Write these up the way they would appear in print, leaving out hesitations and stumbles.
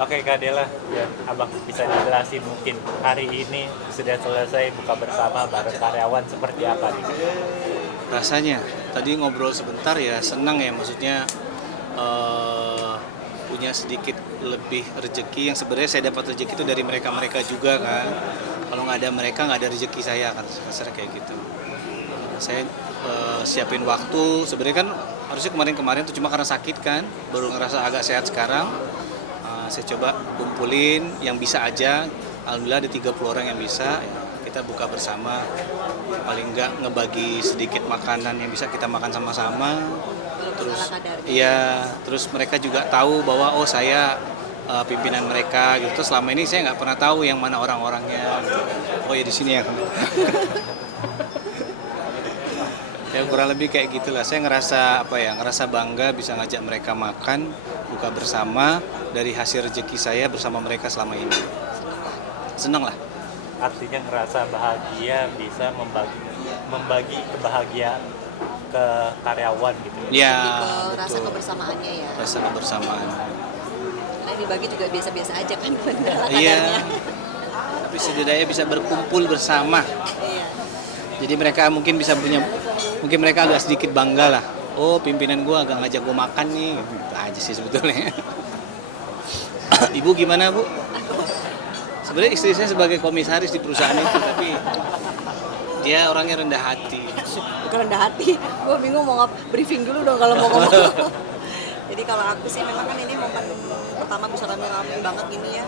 Oke Kak Dela, ya, Abang bisa dijelasin mungkin hari ini sudah selesai buka bersama bareng karyawan seperti apa nih? Rasanya tadi ngobrol sebentar ya senang ya, maksudnya eh, punya sedikit lebih rezeki yang sebenarnya saya dapat rezeki itu dari mereka-mereka juga kan. Kalau nggak ada mereka nggak ada rezeki saya kan, kasar kayak gitu. Saya siapin waktu sebenarnya kan, harusnya kemarin-kemarin tuh cuma karena sakit kan, baru ngerasa agak sehat sekarang. Saya coba kumpulin yang bisa aja. Alhamdulillah ada 30 orang yang bisa. Kita buka bersama, paling nggak ngebagi sedikit makanan yang bisa kita makan sama-sama. Terus iya, terus mereka juga tahu bahwa oh saya pimpinan mereka gitu. Terus selama ini saya nggak pernah tahu yang mana orang-orangnya gitu. Oh ya di sini ya. Ya kurang lebih kayak gitulah. Saya ngerasa apa ya, ngerasa bangga bisa ngajak mereka makan buka bersama dari hasil rezeki saya bersama mereka selama ini. Seneng lah. Artinya ngerasa bahagia bisa membagi kebahagiaan ke karyawan gitu. Ya, Lebih ke rasa betul. kebersamaannya ya. Rasa kebersamaan. Karena dibagi juga biasa-biasa aja kan Iya. kadarnya. Tapi setidaknya bisa berkumpul bersama. Iya. Jadi mereka mungkin bisa punya, mungkin mereka agak sedikit bangga lah. Oh pimpinan gua agak ngajak gua makan nih, gitu aja sih sebetulnya. Ibu gimana bu? Sebenarnya istri saya sebagai komisaris di perusahaan itu, tapi dia orangnya rendah hati. Bukan rendah hati. Gue bingung mau briefing dulu dong kalau mau ngomong. Jadi kalau aku sih memang kan ini momen pertama bisa rame-rame banget gini ya.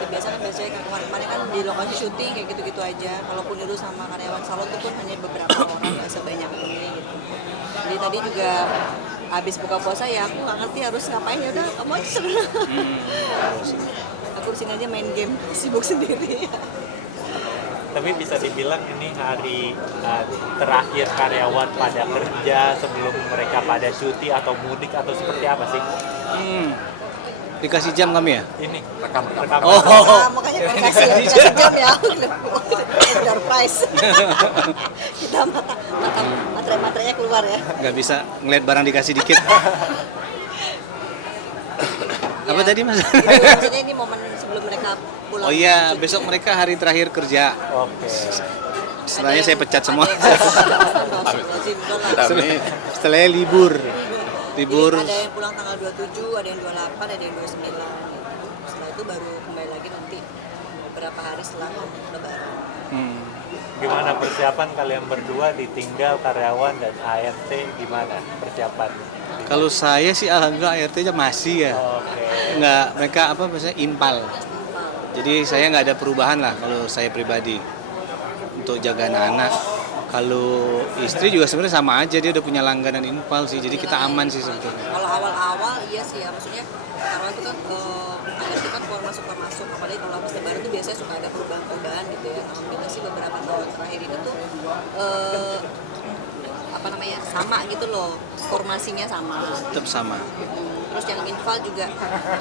Biasanya kan kemarin kan di lokasi syuting kayak gitu-gitu aja. Kalaupun dulu sama karyawan salon itu pun hanya beberapa orang, nggak sebanyak ini gitu. Jadi tadi juga habis buka puasa ya aku nggak ngerti harus ngapain, ya udah kamu aja sebenarnya. Aku sini aja main game, sibuk sendiri. Tapi bisa dibilang ini hari terakhir karyawan pada kerja sebelum mereka pada cuti atau mudik atau seperti apa sih? Dikasih jam kami ya? Ini rekaman. Oh. Nah, makanya kalau kasih jam ya, udah price. Kita materai-materainya keluar ya. Nggak bisa ngeliat barang dikasih dikit. Apa tadi mas? Maksudnya ini momen sebelum mereka pulang. Oh iya, cuti. besok mereka hari terakhir kerja. Oke. Setelahnya saya pecat semua. Setelahnya libur. Libur. Jadi ada yang pulang tanggal 27, ada yang 28, ada yang 29. Setelah itu baru kembali lagi nanti beberapa hari setelah lebaran. Gimana persiapan kalian berdua ditinggal karyawan dan ART, gimana persiapan? Kalau saya sih alhamdulillah ART-nya masih ya. Oke. Nggak, mereka apa maksudnya impal. Jadi saya nggak ada perubahan lah kalau saya pribadi untuk jaga anak-anak. Kalau istri juga sebenarnya sama aja, dia udah punya langganan impal sih, jadi kita aman sih sebetulnya. Kalau awal-awal iya sih ya, maksudnya karena itu kan ART kan keluar masuk, apalagi kalau habis lebaran itu biasanya suka ada perubahan-perubahan gitu ya. Alhamdulillah sih beberapa tahun terakhir ini tuh apa namanya sama gitu loh, formasinya sama. Tetap sama. Terus yang infal juga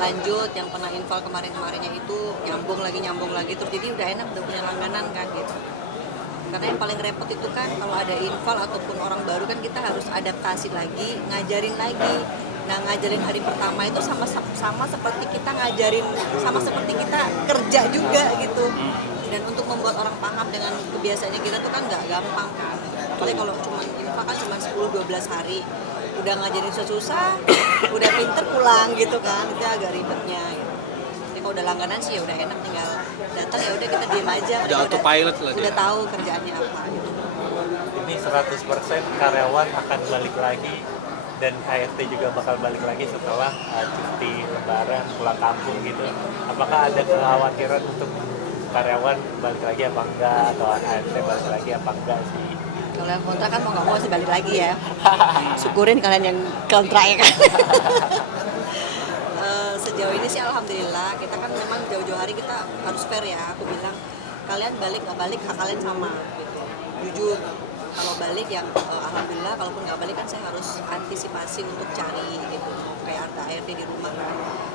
lanjut, yang pernah infal kemarin-kemarinnya itu nyambung lagi terus, jadi udah enak, udah punya langganan kan gitu. Karena yang paling repot itu kan kalau ada infal ataupun orang baru kan kita harus adaptasi lagi, ngajarin lagi. Nah ngajarin hari pertama itu sama seperti kita ngajarin, sama seperti kita kerja juga gitu. Dan untuk membuat orang paham dengan kebiasaannya kita tuh kan nggak gampang kan. Apalagi kalau cuma infal kan cuma 10-12 hari. Udah ngajarin susah, udah pinter pulang gitu kan, itu agak ribetnya gitu. Jadi kalau udah langganan sih ya udah enak, tinggal datang ya udah kita diem aja. Udah autopilot lah dia. Udah tahu kerjaannya apa gitu. Ini 100% karyawan akan balik lagi dan ART juga bakal balik lagi setelah cuti lebaran pulang kampung gitu. Apakah ada kekhawatiran untuk karyawan balik lagi apa enggak, atau ART balik lagi apa enggak sih? Kalau yang kontrak kan mau nggak mau sih balik lagi ya. Syukurin kalian yang kontrak ya kan. Sejauh ini sih alhamdulillah, kita kan memang jauh-jauh hari kita harus fair ya. Aku bilang kalian balik nggak balik hak kalian sama gitu. Jujur. Kalau balik yang alhamdulillah, kalaupun nggak balik kan saya harus antisipasi untuk cari gitu, kayak ART di rumah.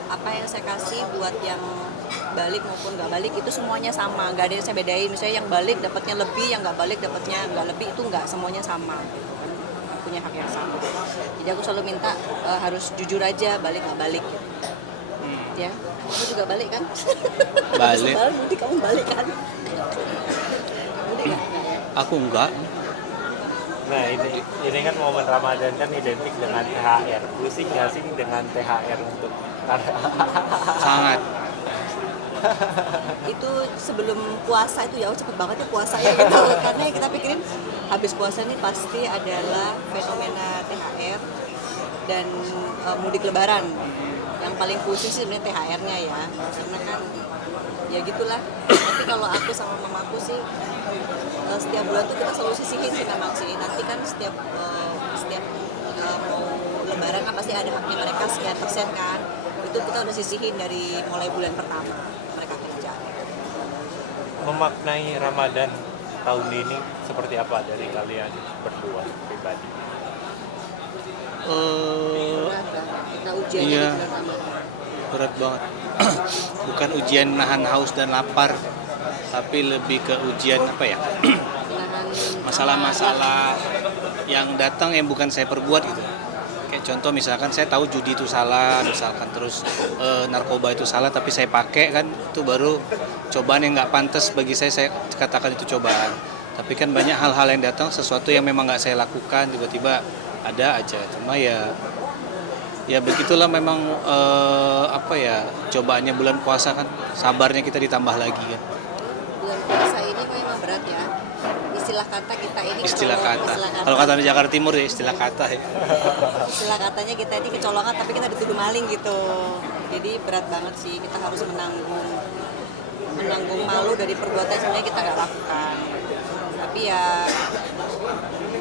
Apa yang saya kasih buat yang balik maupun nggak balik itu semuanya sama, nggak ada yang saya bedain. Misalnya yang balik dapatnya lebih, yang nggak balik dapatnya nggak lebih, itu nggak, semuanya sama gitu. Punya hak yang sama. Jadi aku selalu minta harus jujur aja, balik nggak balik gitu. Ya, kamu juga balik kan? Balik. Lebaran mudik kamu balik kan? Mudik kan? Aku enggak. Nah ini kan momen Ramadan kan identik dengan THR. Pusing nggak sih dengan THR untuk Sangat. Itu sebelum puasa itu ya cepet banget ya puasa ya gitu. Karena kita pikirin habis puasa nih pasti adalah fenomena THR dan mudik lebaran. Yang paling pusing sih sebenarnya THR-nya ya, karena kan ya gitulah. Tapi kalau aku sama mamaku sih setiap bulan tuh kita selalu sisihin sih memang sih. Nanti kan setiap mau lebaran kan pasti ada haknya mereka sekian persen kan. Itu kita udah sisihin dari mulai bulan pertama mereka kerja. memaknai Ramadan tahun ini seperti apa dari kalian berdua pribadi? Kita ujian Iya. di bulan Ramadan. Berat banget. Bukan ujian nahan haus dan lapar, tapi lebih ke ujian apa ya? Menahan Masalah-masalah yang datang yang bukan saya perbuat gitu. Kayak contoh misalkan saya tahu judi itu salah, misalkan terus narkoba itu salah, tapi saya pakai kan itu baru cobaan yang nggak pantas bagi saya katakan itu cobaan. Tapi kan banyak hal-hal yang datang sesuatu yang memang nggak saya lakukan tiba-tiba ada aja. Cuma ya begitulah memang apa ya cobaannya bulan puasa kan, sabarnya kita ditambah lagi kan. bulan puasa ini memang berat ya. Istilah kata kita ini Istilah kata. istilah kata. Kalau kata di Jakarta Timur ya istilah kata ya. Istilah katanya kita ini kecolongan tapi kita dituduh maling gitu. Jadi berat banget sih, kita harus menanggung malu dari perbuatan yang sebenarnya kita nggak lakukan. Tapi ya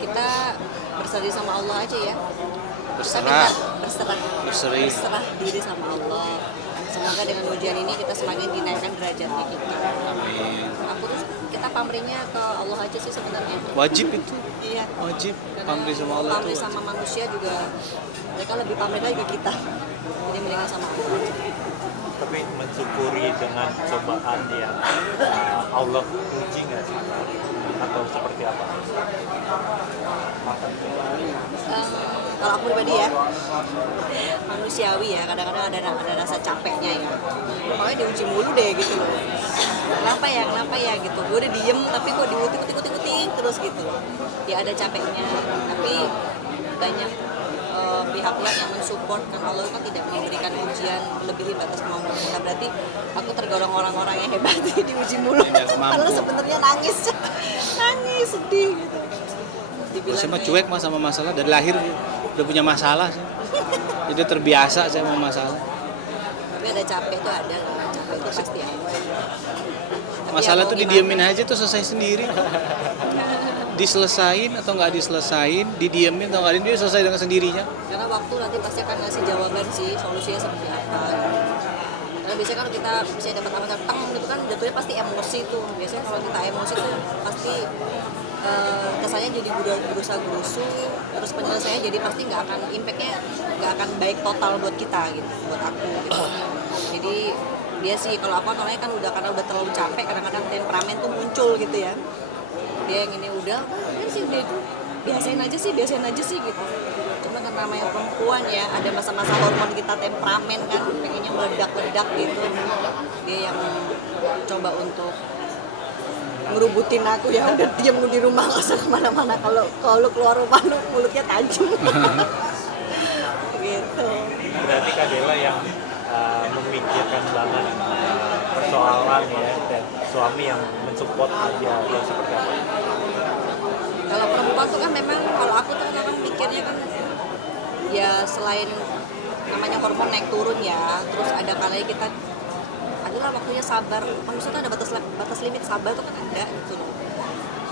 kita berserah sama Allah aja ya. Berserah. Berserah diri sama Allah. Semoga dengan ujian ini kita semakin dinaikkan derajatnya kita. Amin. Aku tuh kita pamrihnya ke Allah aja sih sebenarnya. Wajib itu, Iya. wajib Karena pamrih sama Allah pamrih itu. sama manusia juga mereka lebih pamrih lagi ke kita. Jadi mendingan sama Allah aja. Tapi mensyukuri dengan cobaan yang Allah uji nggak sih? Atau seperti apa? Kalau aku pribadi ya manusiawi ya, kadang-kadang ada rasa capeknya ya, pokoknya diuji mulu deh gitu loh. Kenapa ya gitu, gue udah diem tapi kok diutik terus gitu. Ya ada capeknya, tapi banyak pihak-pihak yang mensupport kan. Allah kan tidak memberikan ujian melebihi batas kemampuan kita. Berarti aku tergolong orang-orang yang hebat diuji mulu. Tidak mampu. Padahal sebenarnya nangis sedih gitu. Saya mah cuek mas sama masalah, dari lahir udah punya masalah sih. Jadi terbiasa saya sama masalah. Tapi ada capek tuh ada lah, capek itu pasti ada. Tapi Masalah ya tuh mau didiemin gimana? aja tuh selesai sendiri. Diselesain atau nggak diselesain, didiemin atau nggak dia selesai dengan sendirinya. Karena waktu nanti pasti akan ngasih jawaban sih, solusinya seperti apa. Karena biasanya kalau kita bisa dapat apa tang itu kan jatuhnya pasti emosi tuh. Biasanya kalau kita emosi tuh pasti kesannya jadi berusaha gerusu, terus penyelesaiannya jadi pasti nggak akan impactnya nggak akan baik total buat kita gitu, buat aku gitu. Jadi dia sih kalau apa namanya kan karena udah terlalu capek, kadang-kadang temperamen tuh muncul gitu ya. Dia yang ini udah sih dia itu biasain aja sih gitu. Cuma karena namanya perempuan ya, ada masa-masa hormon kita temperamen kan, pengennya meledak-ledak gitu. Dia yang coba untuk ngerubutin aku ya, udah diem lu di rumah gak usah kemana-mana, kalau keluar rumah lu mulutnya tajam. Gitu. Berarti Kak Dela yang memikirkan banget persoalan ya, dan suami yang mensupport aja atau seperti apa? Kalau perempuan tuh kan memang, kalau aku tuh memang mikirnya kan ya selain namanya hormon naik turun ya, terus ada kalanya kita adalah waktunya sabar. Manusia tuh ada batas limit sabar tuh kan ada gitu loh.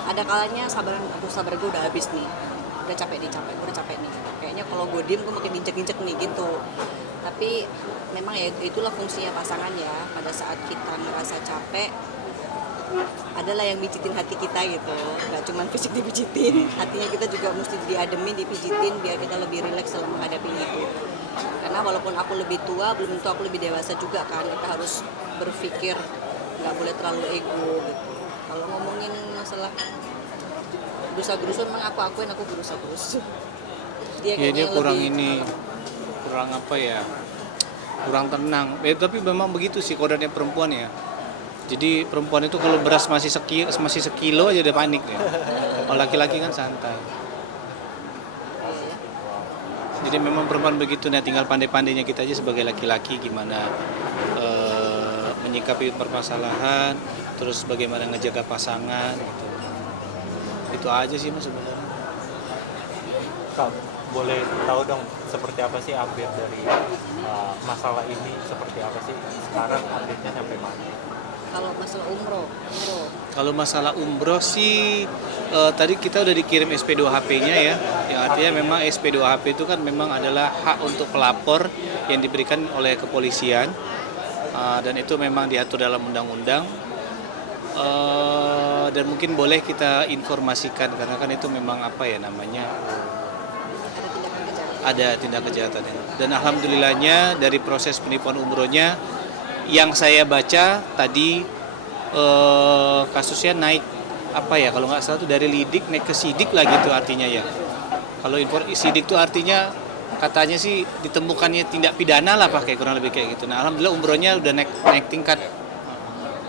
Ada kalanya sabar gue udah habis nih, udah capek nih kayaknya kalau gue diem gue makin injek nih gitu. Tapi memang ya itulah fungsinya pasangan ya, pada saat kita ngerasa capek adalah yang mijitin hati kita gitu, nggak cuma fisik dipijitin, hatinya kita juga mesti diademin, dipijitin biar kita lebih rileks dalam menghadapi itu. Karena walaupun aku lebih tua, belum tentu aku lebih dewasa juga kan, kita harus berpikir nggak boleh terlalu ego gitu. Kalau ngomongin masalah gerusa-gerusu, memang aku akuin aku gerusa-gerusu. Ya dia kurang lebih, kurang apa ya, kurang tenang. Tapi memang begitu sih kodratnya perempuan ya. Jadi perempuan itu kalau beras masih sekilo aja udah panik ya. Kalau laki-laki kan santai. Jadi memang perempuan begitu, nah tinggal pandai-pandainya kita aja sebagai laki-laki gimana menyikapi permasalahan, terus bagaimana ngejaga pasangan gitu. Itu aja sih mas sebenarnya. Kak, boleh tahu dong seperti apa sih update dari masalah ini, seperti apa sih sekarang update-nya sampai mana? Kalau masalah umroh. Kalau masalah umroh sih tadi kita udah dikirim SP2HP-nya ya. Yang artinya memang SP2HP itu kan memang adalah hak untuk pelapor yang diberikan oleh kepolisian. Dan itu memang diatur dalam undang-undang. Dan mungkin boleh kita informasikan karena kan itu memang apa ya namanya, ada tindak kejahatan. Dan alhamdulillahnya dari proses penipuan umrohnya yang saya baca tadi kasusnya naik apa ya, kalau nggak salah itu dari lidik naik ke sidik lah gitu artinya ya. Kalau sidik itu artinya katanya sih ditemukannya tindak pidana lah pakai kurang lebih kayak gitu. Nah alhamdulillah umrohnya udah naik tingkat